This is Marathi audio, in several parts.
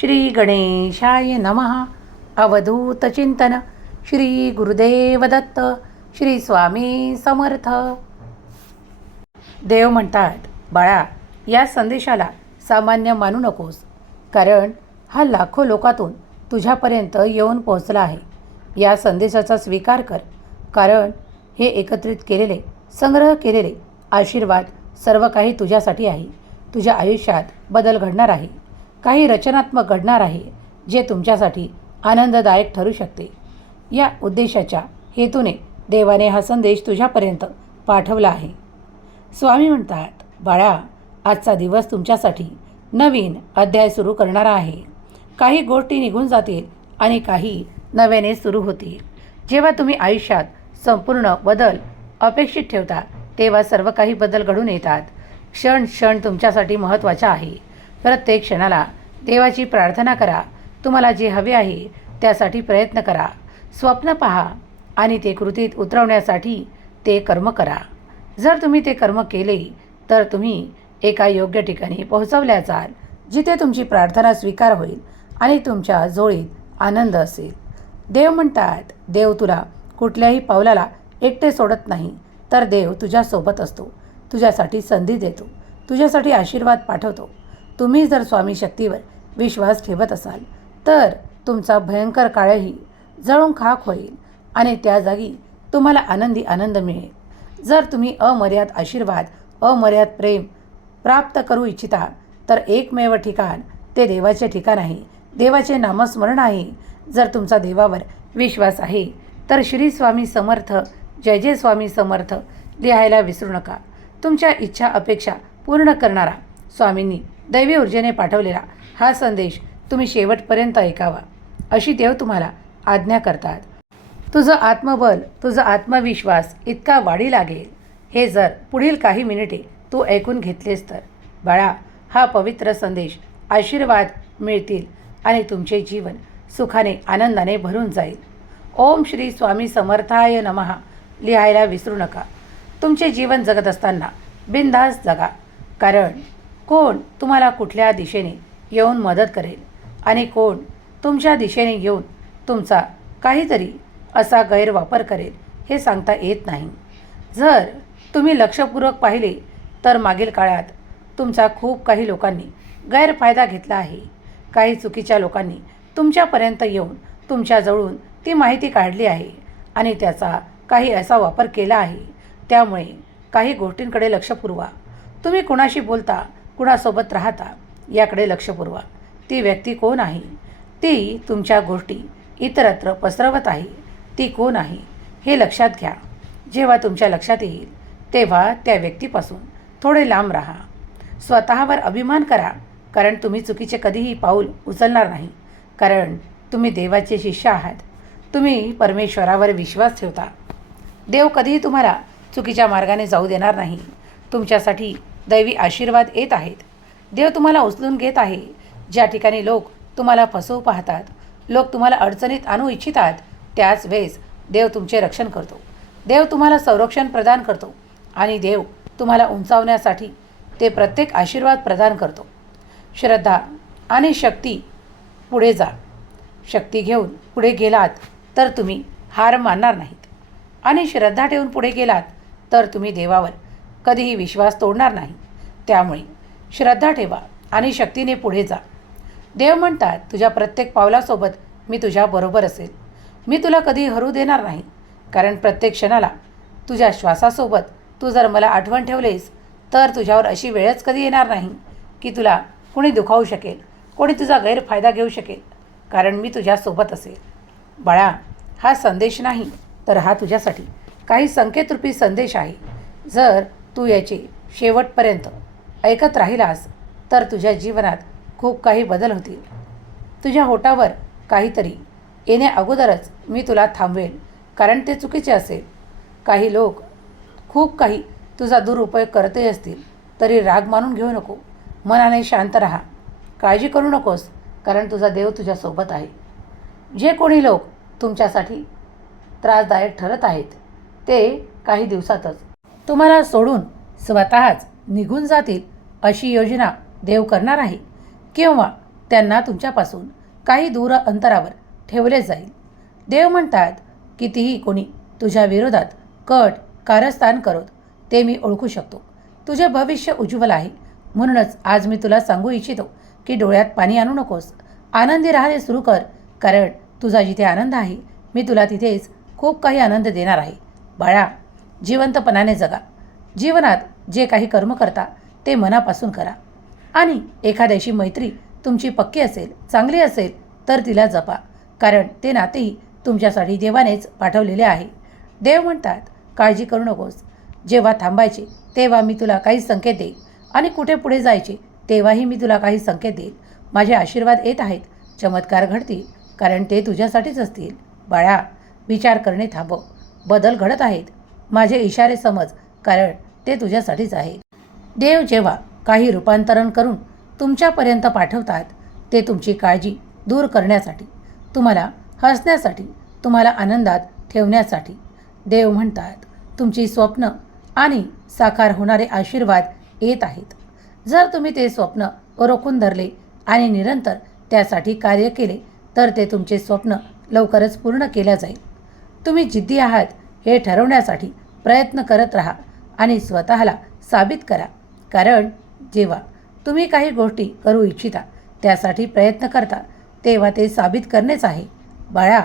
श्री गणेशाय नमः. अवधूत चिंतन. श्री गुरुदेव दत्त. श्री स्वामी समर्थ. देव म्हणतात बाळा या संदेशाला सामान्य मानू नकोस. कारण हा लाखो लोकातून तुझ्यापर्यंत येऊन पोहोचला आहे. या संदेशाचा स्वीकार कर. कारण हे एकत्रित केलेले संग्रह केलेले आशीर्वाद सर्व काही तुझ्यासाठी आहे. तुझ्या आयुष्यात बदल घडणार आहे. काही रचनात्मक घडणार आहे जे तुमच्यासाठी आनंददायक ठरू शकते. या उद्देशाच्या हेतूने देवाने हा संदेश तुझ्यापर्यंत पाठवला आहे. स्वामी म्हणतात बाळा आजचा दिवस तुमच्यासाठी नवीन अध्याय सुरू करणारा आहे. काही गोष्टी निघून जातील आणि काही नव्याने सुरू होतील. जेव्हा तुम्ही आयुष्यात संपूर्ण बदल अपेक्षित ठेवता तेव्हा सर्व काही बदल घडून येतात. क्षण क्षण तुमच्यासाठी महत्त्वाचा आहे. प्रत्येक क्षणाला देवाची प्रार्थना करा. तुम्हाला जे हवे आहे त्यासाठी प्रयत्न करा. स्वप्न पहा आणि ते कृतीत उतरवण्यासाठी ते कर्म करा. जर तुम्ही ते कर्म केले तर तुम्ही एका योग्य ठिकाणी पोहोचवल्या जाल जिथे तुमची प्रार्थना स्वीकार होईल आणि तुमच्या जोळीत आनंद असेल. देव म्हणतात देव तुला कुठल्याही पावलाला एकटे सोडत नाही तर देव तुझ्यासोबत असतो. तुझ्यासाठी संधी देतो. तुझ्यासाठी आशीर्वाद पाठवतो. तुम्ही जर स्वामी शक्तीवर विश्वास ठेवत असाल तर तुमचा भयंकर काळही जळून खाक होईल आणि त्या जागी तुम्हाला आनंदी आनंद मिळेल. जर तुम्ही अमर्याद आशीर्वाद अमर्याद प्रेम प्राप्त करू इच्छिता तर एकमेव ठिकाण ते देवाचे ठिकाण आहे. देवाचे नामस्मरण आहे. जर तुमचा देवावर विश्वास आहे तर श्री स्वामी समर्थ जय जय स्वामी समर्थ लिहायला विसरू नका. तुमच्या इच्छा अपेक्षा पूर्ण करणारा स्वामींनी दैवी ऊर्जेने पाठवलेला हा संदेश तुम्ही शेवटपर्यंत ऐकावा. अशी देव तुम्हाला आज्ञा करतात. तुझं आत्मबल तुझा आत्मविश्वास इतका वाढी लागेल. हे जर पुढील काही मिनिटे तू ऐकून घेतलेस तर. बाळा हा पवित्र संदेश आशीर्वाद मिळतील आणि तुमचे जीवन सुखाने आनंदाने भरून जाईल. ओम श्री स्वामी समर्थाय नमहा लिहायला विसरू नका. तुमचे जीवन जगत असताना बिनधास्त जगा. कारण कोण तुम्हाला कुठल्या दिशेने येऊन मदत करेल? आणि कोण तुमच्या दिशेने येऊन तुमचा काहीतरी असा गैरवापर करेल हे सांगता येत नाही. जर तुम्ही लक्षपूर्वक पाहिले तर मागील काळात तुमचा खूप काही लोकांनी गैरफायदा घेतला आहे. काही चुकीच्या लोकांनी तुमच्यापर्यंत येऊन तुमच्याजवळून ती माहिती काढली आहे आणि त्याचा काही असा वापर केला आहे. त्यामुळे काही गोष्टींकडे लक्ष पुरवा. तुम्ही कुणाशी बोलता कुणासोबत राहता याकडे लक्ष पुरवा. ती व्यक्ती कोण आहे? ती तुमच्या गोष्टी इतरत्र पसरवत आहे. ती कोण आहे? हे लक्षात घ्या. जेव्हा तुमच्या लक्षात येईल तेव्हा त्या व्यक्तीपासून थोडे लांब राहा. स्वतःवर अभिमान करा कारण तुम्ही चुकीचे कधीही पाऊल उचलणार नाही. कारण तुम्ही देवाचे शिष्य आहात. तुम्ही परमेश्वरावर विश्वास ठेवता. देव कधीही तुम्हाला चुकीच्या मार्गाने जाऊ देणार नाही. तुमच्यासाठी दैवी आशीर्वाद येत आहेत. देव तुम्हाला उचलून घेत आहे. ज्या ठिकाणी लोक तुम्हाला फसवू पाहतात लोक तुम्हाला अडचणीत आणू इच्छितात त्याच वेळेस देव तुमचे रक्षण करतो. देव तुम्हाला संरक्षण प्रदान करतो आणि देव तुम्हाला उंचावण्यासाठी ते प्रत्येक आशीर्वाद प्रदान करतो. श्रद्धा आणि शक्ती पुढे जा. शक्ती घेऊन पुढे गेलात तर तुम्ही हार मानणार नाहीत. आणि श्रद्धा ठेवून पुढे गेलात तर तुम्ही देवावर कधीही विश्वास तोडणार नाही. त्यामुळे श्रद्धा ठेवा आणि शक्तीने पुढे जा. देव म्हणतात तुझ्या प्रत्येक पावलासोबत मी तुझ्याबरोबर असेल. मी तुला कधी हरू देणार नाही. कारण प्रत्येक क्षणाला तुझ्या श्वासासोबत तू जर मला आठवण ठेवलेस तर तुझ्यावर अशी वेळच कधी येणार नाही की तुला कोणी दुखावू शकेल कोणी तुझा गैरफायदा घेऊ शकेल कारण मी तुझ्यासोबत असेल. बाळा हा संदेश नाही तर हा तुझ्यासाठी काही संकेतरूपी संदेश आहे. जर तू याचे शेवटपर्यंत ऐकत राहिलास तर तुझ्या जीवनात खूप काही बदल होतील. तुझ्या होटावर काहीतरी येण्या अगोदरच मी तुला थांबवेन कारण ते चुकीचे असेल. काही लोक खूप काही तुझा दुरुपयोग करतही असतील तरी राग मानून घेऊ नको. मनाने शांत राहा. काळजी करू नकोस कारण तुझा देव तुझ्यासोबत आहे. जे कोणी लोक तुमच्यासाठी त्रासदायक ठरत आहेत ते काही दिवसातच तुम्हाला सोडून स्वतःच निघून जातील अशी योजना देव करणार आहे. किंवा त्यांना तुमच्यापासून काही दूर अंतरावर ठेवले जाईल. देव म्हणतात कितीही कोणी तुझ्या विरोधात कट कारस्थान करोत ते मी ओळखू शकतो. तुझे भविष्य उज्ज्वल आहे. म्हणूनच आज मी तुला सांगू इच्छितो की डोळ्यात पाणी आणू नकोस. आनंदी राहणे सुरू कर कारण तुझा जिथे आनंद आहे मी तुला तिथेच खूप काही आनंद देणार आहे. बाळा जिवंतपणाने जगा. जीवनात जे काही कर्म करता ते मनापासून करा. आणि एखाद्याशी मैत्री तुमची पक्की असेल चांगली असेल तर तिला जपा. कारण ते नातेही तुमच्यासाठी देवानेच पाठवलेले आहे. देव म्हणतात काळजी करू नकोस. जेव्हा थांबायचे तेव्हा मी तुला काही संकेत देईल आणि कुठे पुढे जायचे तेव्हाही मी तुला काही संकेत देईल माझे आशीर्वाद येत आहेत. चमत्कार घडतील. कारण ते तुझ्यासाठीच असतील. बाळा विचार करणे थांबव. बदल घडत आहेत. माझे इशारे समज कारण ते तुझ्यासाठीच आहे. देव जेव्हा काही रूपांतरण करून तुमच्यापर्यंत पाठवतात ते तुमची काळजी दूर करण्यासाठी तुम्हाला हसण्यासाठी तुम्हाला आनंदात ठेवण्यासाठी देव म्हणतात तुमची स्वप्न आणि साकार होणारे आशीर्वाद येत आहेत. जर तुम्ही ते स्वप्न रोखून धरले आणि निरंतर त्यासाठी कार्य केले तर ते तुमचे स्वप्न लवकरच पूर्ण केल्या जाईल. तुम्ही जिद्दी आहात हे ठरवण्यासाठी प्रयत्न करत राहा आणि स्वतःला साबित करा. कारण जेव्हा तुम्ही काही गोष्टी करू इच्छिता त्यासाठी प्रयत्न करता तेव्हा ते साबित करणेच आहे. बाळा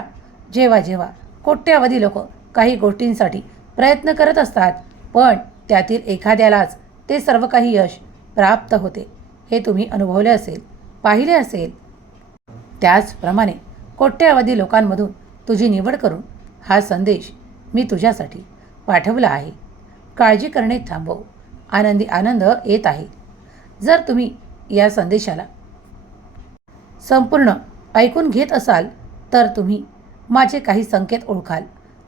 जेव्हा जेव्हा कोट्यावधी लोक काही गोष्टींसाठी प्रयत्न करत असतात पण त्यातील एखाद्यालाच ते सर्व काही यश प्राप्त होते हे तुम्ही अनुभवले असेल पाहिले असेल. त्याचप्रमाणे कोट्यावधी लोकांमधून तुझी निवड करून हा संदेश मी तुझ्यासाठी पाठवलं आहे. काळजी करणे थांबव. आनंदी आनंद येत आहे. जर तुम्ही या संदेशाला संपूर्ण ऐकून घेत असाल तर तुम्ही माझे काही संकेत ओळखाल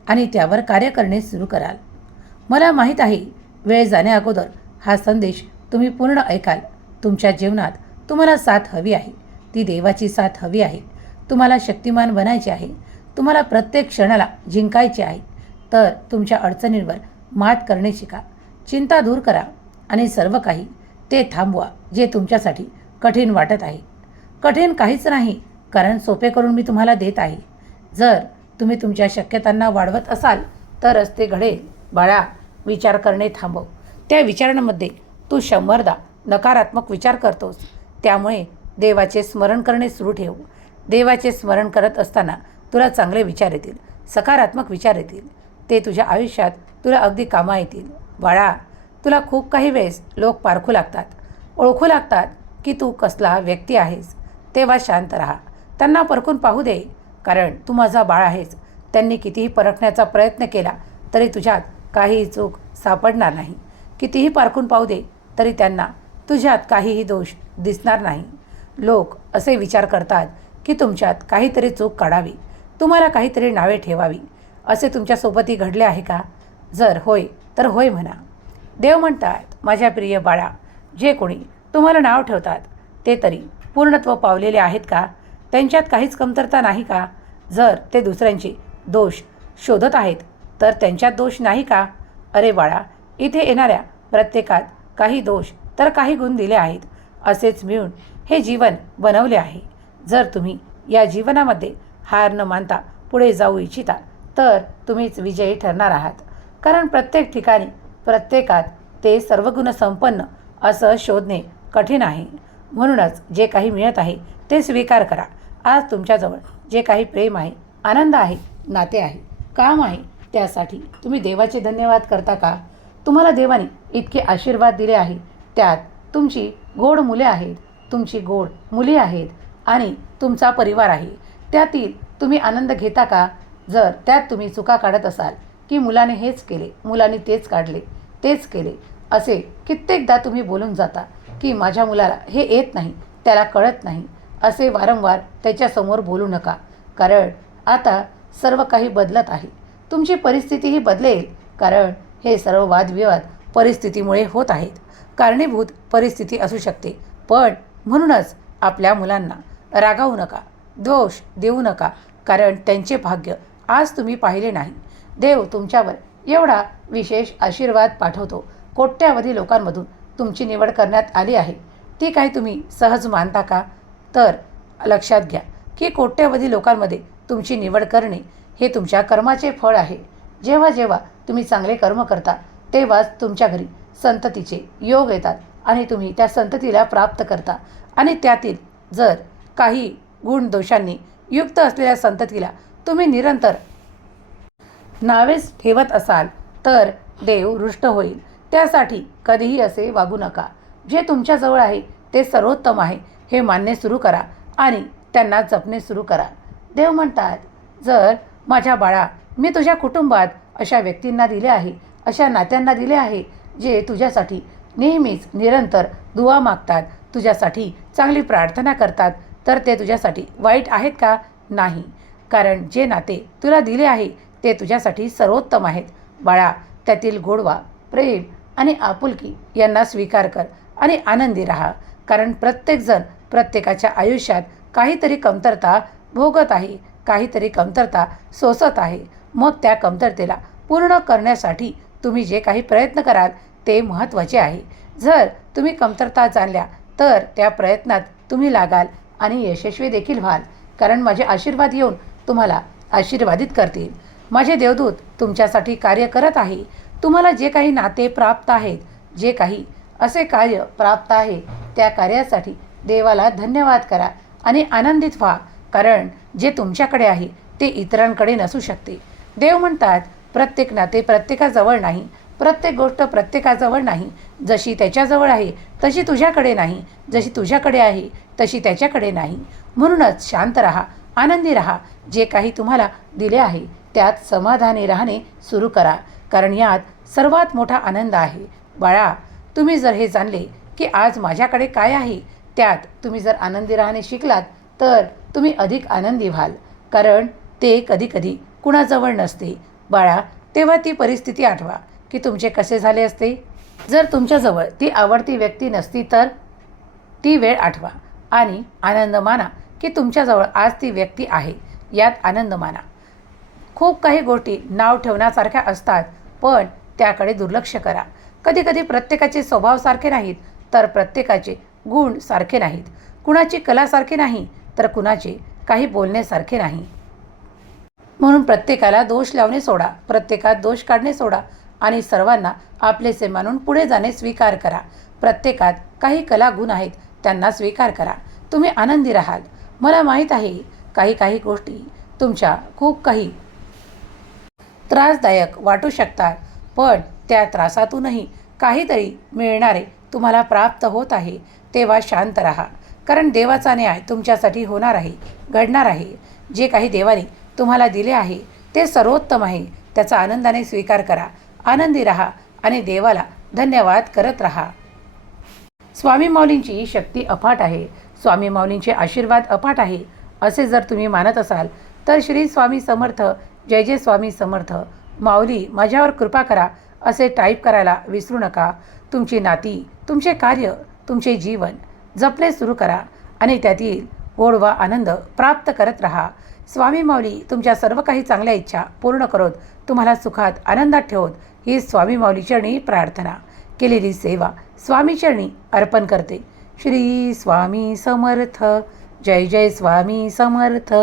आणि त्यावर कार्य करणे सुरू कराल. मला माहीत आहे वेळ जाण्याअगोदर हा संदेश तुम्ही पूर्ण ऐकाल. तुमच्या जीवनात तुम्हाला साथ हवी आहे. ती देवाची साथ हवी आहे. तुम्हाला शक्तिमान बनायचे आहे. तुम्हाला प्रत्येक क्षणाला जिंकायचे आहे. तर तुमच्या अडचणींवर मात करणे शिका. चिंता दूर करा आणि सर्व काही ते थांबवा जे तुमच्यासाठी कठीण वाटत आहे. कठीण काहीच नाही कारण सोपे करून मी तुम्हाला देत आहे. जर तुम्ही तुमच्या शक्यतांना वाढवत असाल तरच ते घडेल बाळा विचार करणे थांबव. त्या विचारांमध्ये तू शंभरदा नकारात्मक विचार करतोस. त्यामुळे देवाचे स्मरण करणे सुरू ठेव. देवाचे स्मरण करत असताना तुला चांगले विचार येतील सकारात्मक विचार येतील. ते तुझ्या आयुष्यात तुला अगदी कामा येतील. बाळा तुला खूप काही वेळेस लोक पारखू लागतात. ओळखू लागतात की तू कसला व्यक्ती आहेस. तेव्हा शांत राहा. त्यांना परखून पाहू दे. कारण तू माझा बाळ आहेस. त्यांनी कितीही परखण्याचा प्रयत्न केला तरी तुझ्यात काहीही चूक सापडणार नाही. कितीही पारखून पाहू दे तरी त्यांना तुझ्यात काहीही दोष दिसणार नाही. लोक असे विचार करतात की तुमच्यात काहीतरी चूक काढावी. तुम्हाला काहीतरी नावे ठेवावी. असे तुमच्यासोबतही घडले आहे का? जर होय तर होय म्हणा. देव म्हणतात माझ्या प्रिय बाळा जे कोणी तुम्हाला नाव ठेवतात ते तरी पूर्णत्व पावलेले आहेत का? त्यांच्यात काहीच कमतरता नाही का? जर ते दुसऱ्यांचे दोष शोधत आहेत तर त्यांच्यात दोष नाही का? अरे बाळा इथे येणाऱ्या प्रत्येकात काही दोष तर काही गुण दिले आहेत असेच मिळून हे जीवन बनवले आहे. जर तुम्ही या जीवनामध्ये हार न मानता पुढे जाऊ इच्छिता तर तुम्हीच विजयी ठरणार आहात. कारण प्रत्येक ठिकाणी प्रत्येकात ते सर्व गुणसंपन्न असं शोधणे कठीण आहे. म्हणूनच जे काही मिळत आहे ते स्वीकार करा. आज तुमच्याजवळ जे काही प्रेम आहे आनंद आहे नाते आहे काम आहे त्यासाठी तुम्ही देवाचे धन्यवाद करता का? तुम्हाला देवाने इतके आशीर्वाद दिले आहे त्यात तुमची गोड मुले आहेत. तुमची गोड मुली आहेत आणि तुमचा परिवार आहे. त्यातील तुम्ही आनंद घेता का? जर त्यात तुम्ही चुका काढत असाल की मुलाने हेच केले मुलाने तेच काढले तेच केले असे कित्येकदा तुम्ही बोलून जाता की माझ्या मुलाला हे येत नाही त्याला कळत नाही असे वारंवार त्याच्यासमोर बोलू नका. कारण आता सर्व काही बदलत आहे. तुमची परिस्थितीही बदलेल. कारण हे सर्व वादविवाद परिस्थितीमुळे होत आहेत. कारणीभूत परिस्थिती असू शकते. पण म्हणूनच आपल्या मुलांना रागावू नका दोष देऊ नका. कारण त्यांचे भाग्य आज तुम्ही पाहिले नाही. देव तुमच्यावर एवढा विशेष आशीर्वाद पाठवतो. कोट्यावधी लोकांमधून तुमची निवड करण्यात आली आहे. ती काही तुम्ही सहज मानता का? तर लक्षात घ्या की कोट्यवधी लोकांमध्ये तुमची निवड करणे हे तुमच्या कर्माचे फळ आहे. जेव्हा जेव्हा तुम्ही चांगले कर्म करता तेव्हाच तुमच्या घरी संततीचे योग येतात आणि तुम्ही त्या संततीला प्राप्त करता. आणि त्यातील जर काही गुण दोषांनी युक्त असलेल्या संततीला तुम्ही निरंतर नावेच ठेवत असाल तर देव रुष्ट होईल. त्यासाठी कधीही असे वागू नका. जे तुमच्याजवळ आहे ते सर्वोत्तम आहे. हे मानणे सुरू करा आणि त्यांना जपणे सुरू करा. देव म्हणतात जर माझ्या बाळा मी तुझ्या कुटुंबात अशा व्यक्तींना दिले आहे अशा नात्यांना दिले आहे जे तुझ्यासाठी नेहमीच निरंतर दुवा मागतात तुझ्यासाठी चांगली प्रार्थना करतात तर ते तुझ्यासाठी वाईट आहेत का? नाही. कारण जे नाते तुला दिले आहे ते तुझ्यासाठी सर्वोत्तम आहेत. बाळा त्यातील गोडवा प्रेम आणि आपुलकी यांना स्वीकार कर आणि आनंदी राहा. कारण प्रत्येकजण प्रत्येकाच्या आयुष्यात काहीतरी कमतरता भोगत आहे काहीतरी कमतरता सोसत आहे. मग त्या कमतरतेला पूर्ण करण्यासाठी तुम्ही जे काही प्रयत्न कराल ते महत्त्वाचे आहे. जर तुम्ही कमतरता जाणल्या तर त्या प्रयत्नात तुम्ही लागाल आणि यशस्वी देखील व्हाल. कारण माझे आशीर्वाद येऊन तुम्हाला आशीर्वादित करतील. माझे देवदूत तुमच्यासाठी कार्य करत आहे. तुम्हाला जे काही नाते प्राप्त आहेत जे काही असे कार्य प्राप्त आहे त्या कार्यासाठी देवाला धन्यवाद करा आणि आनंदित व्हा कारण जे तुमच्याकडे आहे ते इतरांकडे नसू शकते. देव म्हणतात प्रत्येक नाते प्रत्येकाजवळ नाही प्रत्येक गोष्ट प्रत्येकाजवळ नाही. जशी त्याच्याजवळ आहे तशी तुझ्याकडे नाही. जशी तुझ्याकडे आहे तशी त्याच्याकडे नाही. म्हणूनच शांत राहा आनंदी राहा जे काही तुम्हाला दिले आहे त्यात समाधानी राहणे सुरू करा. कारण यात सर्वात मोठा आनंद आहे. बाळा तुम्ही जर हे जाणले की आज माझ्याकडे काय आहे त्यात तुम्ही जर आनंदी राहणे शिकलात तर तुम्ही अधिक आनंदी व्हाल. कारण ते कधीकधी कुणाजवळ नसते. बाळा तेव्हा ती परिस्थिती आठवा. की तुमचे कसे झाले असते? जर तुमच्याजवळ ती आवडती व्यक्ती नसती तर ती वेळ आठवा. आणि आनंद माना की तुमच्याजवळ आज ती व्यक्ती आहे. यात आनंद माना. खूप काही गोष्टी नाव ठेवण्यासारख्या असतात पण त्याकडे दुर्लक्ष करा. कधीकधी प्रत्येकाचे स्वभाव सारखे नाहीत तर प्रत्येकाचे गुण सारखे नाहीत. कुणाची कला सारखी नाही तर कुणाचे काही बोलण्यासारखे नाही. म्हणून प्रत्येकाला दोष लावणे सोडा प्रत्येकात दोष काढणे सोडा आणि सर्वांना आपलेसे मानून पुढे जाणे स्वीकार करा. प्रत्येकात काही कला गुण आहेत त्यांना स्वीकार करा. तुम्ही आनंदी राहाल. मला माहीत आहे काही काही गोष्टी तुमच्या खूप काही त्रासदायक वाटू शकतात. पण त्या त्रासातूनही काहीतरी मिळणारे तुम्हाला प्राप्त होत आहे. तेव्हा शांत राहा. कारण देवाचा न्याय तुमच्यासाठी होणार आहे घडणार आहे. जे काही देवाने तुम्हाला दिले आहे ते सर्वोत्तम आहे. त्याचा आनंदाने स्वीकार करा. आनंदी राहा आणि देवाला धन्यवाद करत राहा. स्वामी माऊलींची शक्ती अफाट आहे. स्वामी माऊलींचे आशीर्वाद अफाट आहे. असे जर तुम्ही मानत असाल तर श्री स्वामी समर्थ जय जय स्वामी समर्थ. माऊली माझ्यावर कृपा करा असे टाईप करायला विसरू नका. तुमची नाती तुमचे कार्य तुमचे जीवन जपणे सुरू करा आणि त्यातील गोडवा आनंद प्राप्त करत राहा. स्वामी माऊली तुमच्या सर्व काही चांगल्या इच्छा पूर्ण करोत तुम्हाला सुखात आनंदात ठेवत ही स्वामी माऊली चरणी प्रार्थना. केलेली सेवा स्वामी चरणी अर्पण करते. श्री स्वामी समर्थ. जय जय स्वामी समर्थ.